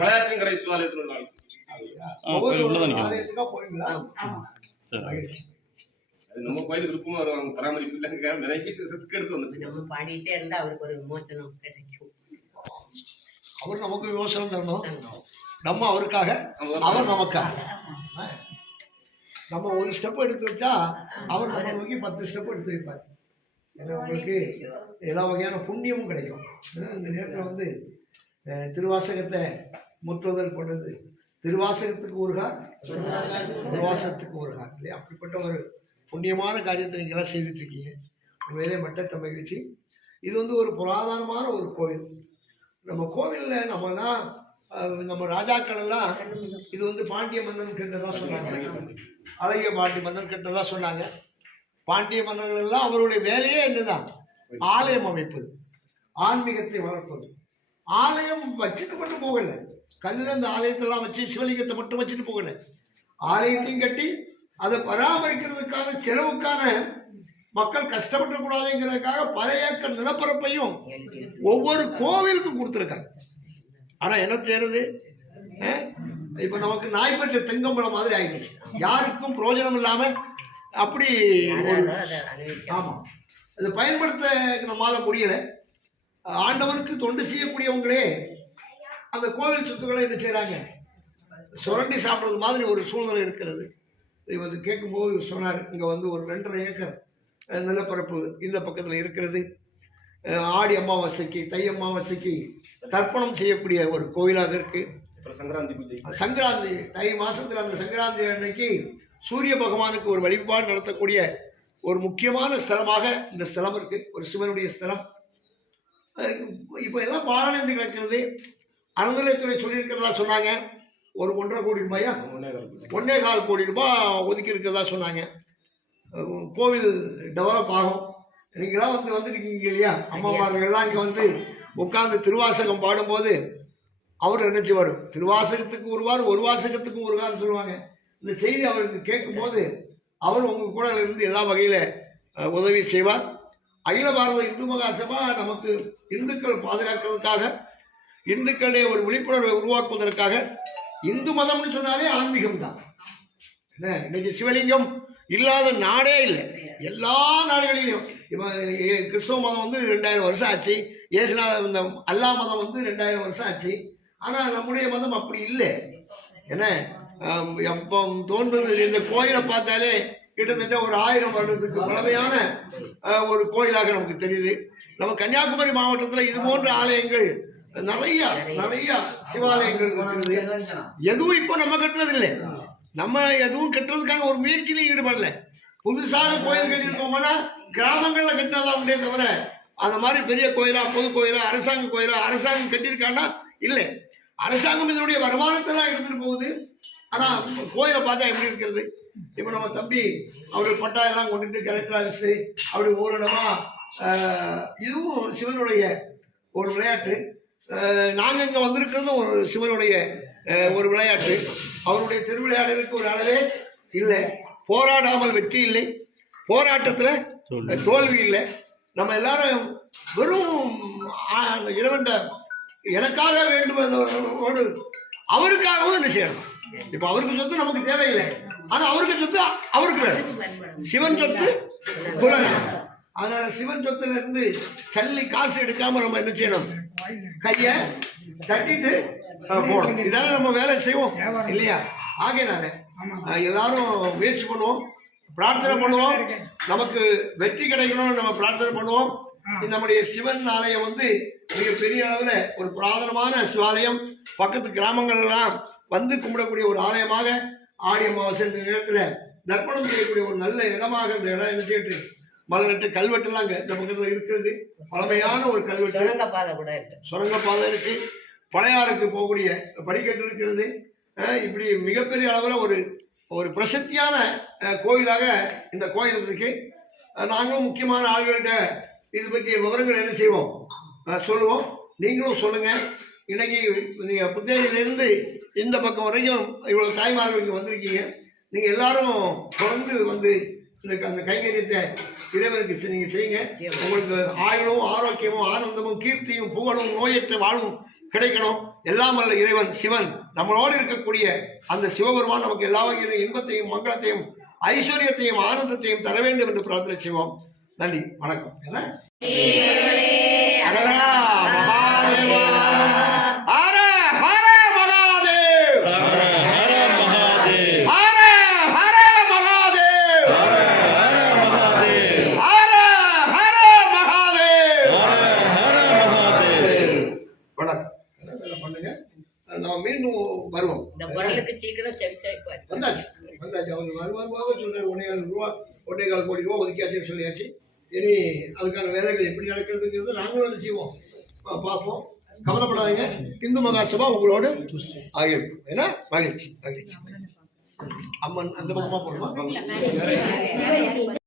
மலையாற்றங்கரை சிவாலயத்தில் கோயில் நம்ம கோயிலுக்கு விருப்பமா வருவாங்க பராமரிப்பு இல்லைங்க நிறைய ரிஸ்க் எடுத்து வந்துட்டு நம்ம பாடிட்டே இருந்தா அவருக்கு ஒரு மோச்சனம் கிடைக்கும் அவர் நமக்கு விமோசனம் தரணும். நம்ம அவருக்காக அவர் நமக்காக. நம்ம ஒரு ஸ்டெப் எடுத்து வச்சா அவர் நம்ம நோக்கி பத்து ஸ்டெப் எடுத்து வைப்பார். ஏன்னா உங்களுக்கு எல்லா வகையான புண்ணியமும் கிடைக்கும். இந்த நேரத்தில் வந்து திருவாசகத்தை முற்றுதல் கொண்டது திருவாசகத்துக்கு ஒருகார் திருவாசகத்துக்கு ஒருகார் இல்லையா? அப்படிப்பட்ட ஒரு புண்ணியமான காரியத்தை நீங்கள் எல்லாம் செய்துட்ருக்கீங்க. உண்மையிலே மட்டற்ற மகிழ்ச்சி இது வந்து ஒரு புராதனமான ஒரு கோவில். நம்ம கோவிலில் நம்ம தான் நம்ம ராஜாக்கள் எல்லாம் இது வந்து பாண்டிய மன்னன் தான் சொன்னாங்க. அழகிய பாண்டிய மன்னன் தான் சொன்னாங்க. பாண்டிய மன்னர்கள் எல்லாம் அவருடைய வேலையே என்னதான்? ஆலயம் அமைப்பது ஆன்மீகத்தை வளர்ப்பது. ஆலயம் வச்சுட்டு மட்டும் போகல. கல்லில் அந்த ஆலயத்தெல்லாம் வச்சு சிவலிங்கத்தை மட்டும் வச்சுட்டு போகல. ஆலயத்தையும் கட்டி அதை பராமரிக்கிறதுக்கான செலவுக்கான மக்கள் கஷ்டப்படக்கூடாதுங்கிறதுக்காக பல ஏக்கர் நிலப்பரப்பையும் ஒவ்வொரு கோவிலுக்கும் கொடுத்துருக்காங்க. ஆனா என்ன தேருது இப்ப நமக்கு நாய்ப்பற்ற பெற்ற மாதிரி ஆயிடுச்சு. யாருக்கும் பிரயோஜனம் இல்லாம அப்படி ஒரு ஆமா. அதை பயன்படுத்த நம்மால முடியல. ஆண்டவனுக்கு தொண்டு செய்யக்கூடியவங்களே அந்த கோவில் சொத்துக்களை என்ன செய்றாங்க? சுரண்டி சாப்பிடுறது மாதிரி ஒரு சூழ்நிலை இருக்கிறது. இவர் கேட்கும்போது சொன்னார் இங்க வந்து ஒரு ரெண்டரை ஏக்கர் நிலப்பரப்பு இந்த பக்கத்துல இருக்கிறது. ஆடி அமாவாசைக்கு தை அமாவாசைக்கு தர்ப்பணம் செய்யக்கூடிய ஒரு கோயிலாக இருக்கு. அப்புறம் சங்கராந்தி சங்கராந்தி தை மாசத்துல அந்த சங்கராந்தி அன்னைக்கு சூரிய பகவானுக்கு ஒரு வழிபாடு நடத்தக்கூடிய ஒரு முக்கியமான ஸ்தலமாக இந்த ஸ்தலம் இருக்கு. ஒரு சிவனுடைய ஸ்தலம். இப்போ எல்லாம் பாலனைந்து கிடக்கிறது அறநிலையத்துறை சொல்லியிருக்கிறதா சொன்னாங்க. ஒரு ஒன்றரை கோடி ரூபாயா? ஒன்னே கால் கோடி ரூபாய் ஒதுக்கி இருக்கிறதா சொன்னாங்க. கோவில் டெவலப் ஆகும். நீங்களாம் வந்து வந்திருக்கீங்க இல்லையா? அம்மாமார்கள்லாம் இங்கே வந்து உட்கார்ந்து திருவாசகம் பாடும்போது அவர் நினைச்சு வரும் திருவாசகத்துக்கு ஒருவார் ஒரு வாசகத்துக்கும் ஒரு ஒருவார் சொல்லுவாங்க. இந்த செய்தி அவருக்கு கேட்கும்போது அவர் உங்க கூட இருந்து எல்லா வகையில உதவி செய்வார். அகில பாரத இந்து மகாசபா நமக்கு இந்துக்கள் பாதுகாக்கிறதுக்காக இந்துக்களுடைய ஒரு விழிப்புணர்வை உருவாக்குவதற்காக இந்து மதம்னு சொன்னாலே ஆன்மீகம் தான் என்ன? இன்னைக்கு சிவலிங்கம் இல்லாத நாடே இல்லை. எல்லா நாடுகளிலும். கிறிஸ்தவ மதம் வந்து ரெண்டாயிரம் வருஷம் ஆச்சு. ஏசுநாத இந்த அல்லா மதம் வந்து ரெண்டாயிரம் வருஷம் ஆச்சு. ஆனால் நம்முடைய மதம் அப்படி இல்லை. என்ன? எப்போ தோன்றது இந்த கோயிலை பார்த்தாலே கிட்டத்தட்ட ஒரு ஆயிரம் வருடத்துக்கு பழமையான ஒரு கோயிலாக நமக்கு தெரியுது. நம்ம கன்னியாகுமரி மாவட்டத்தில் இது போன்ற ஆலயங்கள் நிறைய நிறைய சிவாலயங்கள் இருக்குது. எதுவும் இப்போ நம்ம கட்டுறது இல்லை. நம்ம எதுவும் கட்டுறதுக்கான ஒரு முயற்சியிலையும் ஈடுபடல. புதுசாக கோயில் கட்டியிருக்கோம்னா கிராமங்கள்ல கட்டினதான் உண்டே தவிர அந்த மாதிரி பெரிய கோயிலா பொது கோயிலா அரசாங்க கோயிலா அரசாங்கம் கட்டியிருக்கான்னா இல்லை. அரசாங்கம் இதனுடைய வருமானத்தை தான் எடுத்துட்டு போகுது. ஆனா கோயிலை பார்த்தா எப்படி இருக்கிறது? இப்போ நம்ம தம்பி அவர் பட்டாயெல்லாம் கொண்டுட்டு கலெக்டர் ஆஃபீஸ் அப்படி ஒவ்வொரு இடமா இதுவும் சிவனுடைய ஒரு விளையாட்டு. ஆஹ், நாங்க இங்க வந்திருக்கிறதும் ஒரு சிவனுடைய ஒரு விளையாட்டு. அவருடைய திருவிளையாடலுக்கு ஒரு அளவே இல்லை. போராடாமல் வெற்றி இல்லை. போராட்டத்துல தோல்வி. இல்லை. நம்ம எல்லாரும் வெறும் இறைவன்ட எனக்காக வேண்டும் அவருக்காகவும் என்ன செய்யணும். இப்ப அவருக்கு சொத்து நமக்கு தேவையில்லை. ஆனா அவருக்கு சொத்து அவருக்கு வேணும். சிவன் சொத்து குலன். அதனால சிவன் சொத்துல இருந்து சல்லி காசு எடுக்காம நம்ம என்ன செய்யணும்? கைய தட்டிட்டு போகணும். இதால நம்ம வேலை செய்வோம். இல்லையா? ஆகையினால எல்லாரும் முயற்சி பண்ணுவோம். பிரார்த்தனை பண்ணுவோம். நமக்கு வெற்றி கிடைக்கணும்னு நம்ம பிரார்த்தனை பண்ணுவோம். நம்முடைய சிவன் ஆலயம் வந்து மிக பெரிய அளவுல ஒரு புராதனமான சிவாலயம். பக்கத்து கிராமங்கள் எல்லாம் வந்து கும்பிடக்கூடிய ஒரு ஆலயமாக ஆடி அமாவாசை இந்த நேரத்துல தர்ப்பணம் செய்யக்கூடிய ஒரு நல்ல இடமாக இந்த இடம் என்ன செய்யிட்டு மலர்நட்டு கல்வெட்டுலாம் அங்க இந்த பக்கத்துல இருக்கிறது. பழமையான ஒரு கல்வெட்டு. சுரங்க பாதை கூட இருக்கு. சுரங்கப்பாதை இருக்கு. பழையாறுக்கு போகக்கூடிய படிக்கட்டு இருக்கிறது. இப்படி மிகப்பெரிய அளவில் ஒரு ஒரு பிரசித்தியான கோயிலாக இந்த கோயில் இருக்கு. நாங்களும் முக்கியமான ஆள்கள்கிட்ட இது பற்றிய விவரங்கள் என்ன செய்வோம்? சொல்லுவோம். நீங்களும் சொல்லுங்க. இன்னைக்கு நீங்க புத்தேரியிலிருந்து இந்த பக்கம் வரைக்கும் இவ்வளவு தாய்மார்கள் இங்க வந்திருக்கீங்க. நீங்க எல்லாரும் தொடர்ந்து வந்து இதுக்கு அந்த கைங்கரியத்தை இறைவனுக்கு நீங்க செய்யுங்க. உங்களுக்கு ஆயுளும் ஆரோக்கியமும் ஆனந்தமும் கீர்த்தியும் புகழும் நோயற்ற வாழ்வும் கிடைக்கணும். எல்லாம் வல்ல இறைவன் சிவன். நம்மளோடு இருக்கக்கூடிய அந்த சிவபெருமான் நமக்கு எல்லா வகையிலும் இன்பத்தையும் மங்களத்தையும் ஐஸ்வர்யத்தையும் ஆனந்தத்தையும் தர வேண்டும் என்று பிரார்த்தனை செய்வோம். நன்றி வணக்கம். என்ன? பண்ணுங்க? நம்ம மீண்டும் வருவோம். இந்த பொருளுக்கு சீக்கிரம் வந்தாச்சு. வந்தாச்சு. அவங்க வருவாங்க சொல்றாரு. ஒன்னே கால் ரூபா ஒன்னே கால் கோடி ரூபா ஒதுக்கியாச்சுன்னு சொல்லியாச்சு. இனி அதுக்கான வேலைகள் எப்படி நடக்கிறதுங்கிறது நாங்களும் அதை செய்வோம். பார்ப்போம். கவலைப்படாதீங்க. இந்து மகாசபா உங்களோடு ஆகியிருக்கும். ஏன்னா மகிழ்ச்சி. மகிழ்ச்சி. அம்மன் அந்த பக்கமா போகணுமா?